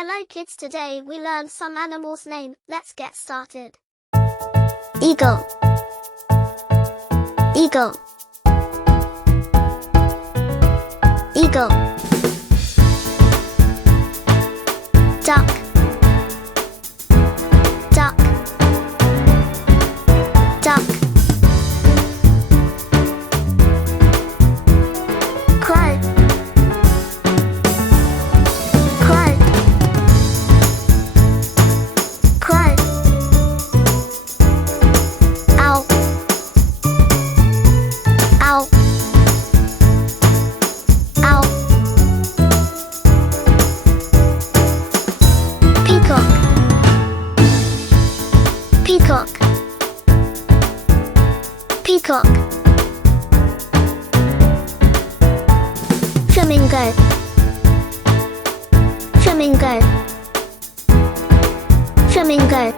Hello kids, today we learn some animals' name. Let's get started. Eagle, eagle, eagle. Duck, duck, duck. Crow, crow, crow. Owl, owl, owl. Peacock, peacock, peacock. Flamingo, flamingo, flamingo.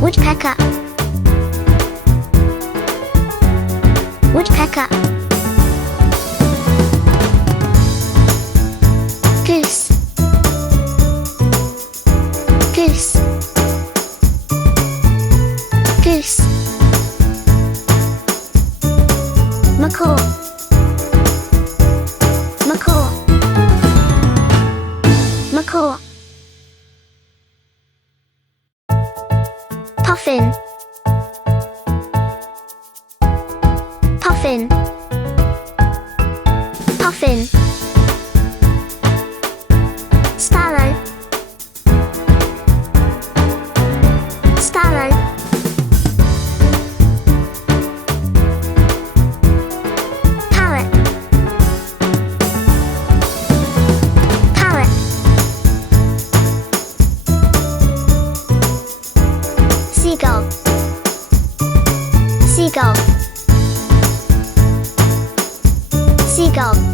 Woodpecker, woodpecker. Goose, goose, goose. Macaw, macaw, macaw. Puffin, puffin, puffin. Sparrow, sparrow. Parrot, parrot. Seagull, seagull, seagull.